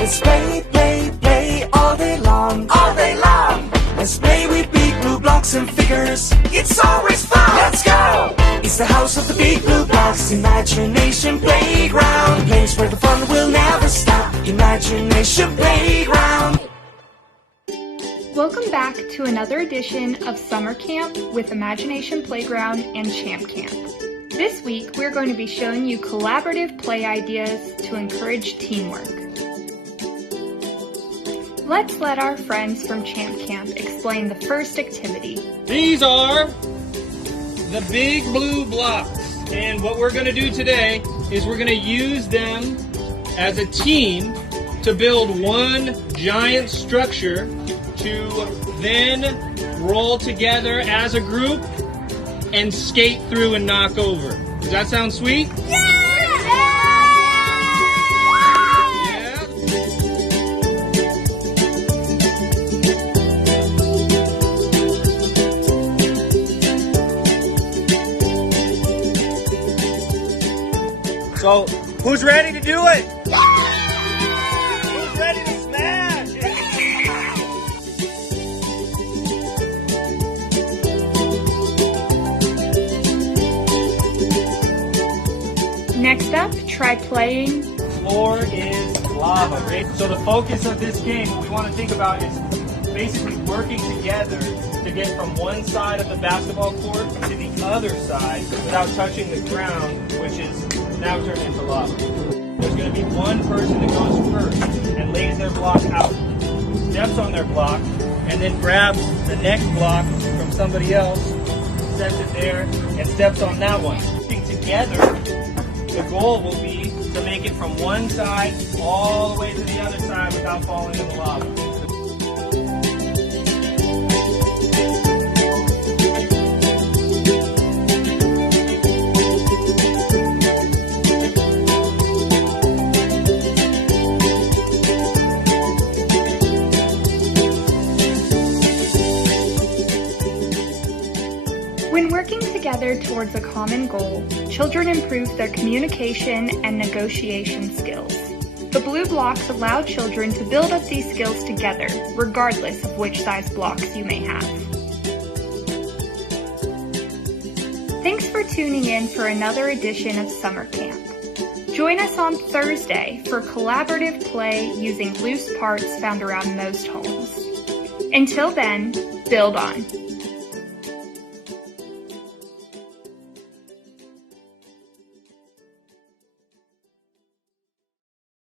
Let's play, play, play all day long, all day long. Let's play with big blue blocks and figures. It's always fun. Let's go. It's the house of the big blue blocks. Imagination playground. A place where the fun will never stop. Imagination playground. Welcome back to another edition of Summer Camp with Imagination Playground and Champ Camp. This week, we're going to be showing you collaborative play ideas to encourage teamwork. Let's let our friends from Champ Camp explain the first activity. These are the big blue blocks, and what we're going to do today is we're going to use them as a team to build one giant structure to then roll together as a group and skate through and knock over. Does that sound sweet? Yeah! So, who's ready to do it? Yeah! Who's ready to smash? Next up, try playing. Floor is lava, right? So the focus of this game, what we want to think about is basically working together to get from one side of the basketball court to the other side without touching the ground, which is now turned into lava. There's going to be one person that goes first and lays their block out, steps on their block, and then grabs the next block from somebody else, sets it there, and steps on that one. Working together, the goal will be to make it from one side all the way to the other side without falling in the lava. When working together towards a common goal, children improve their communication and negotiation skills. The blue blocks allow children to build up these skills together, regardless of which size blocks you may have. Thanks for tuning in for another edition of Summer Camp. Join us on Thursday for collaborative play using loose parts found around most homes. Until then, build on.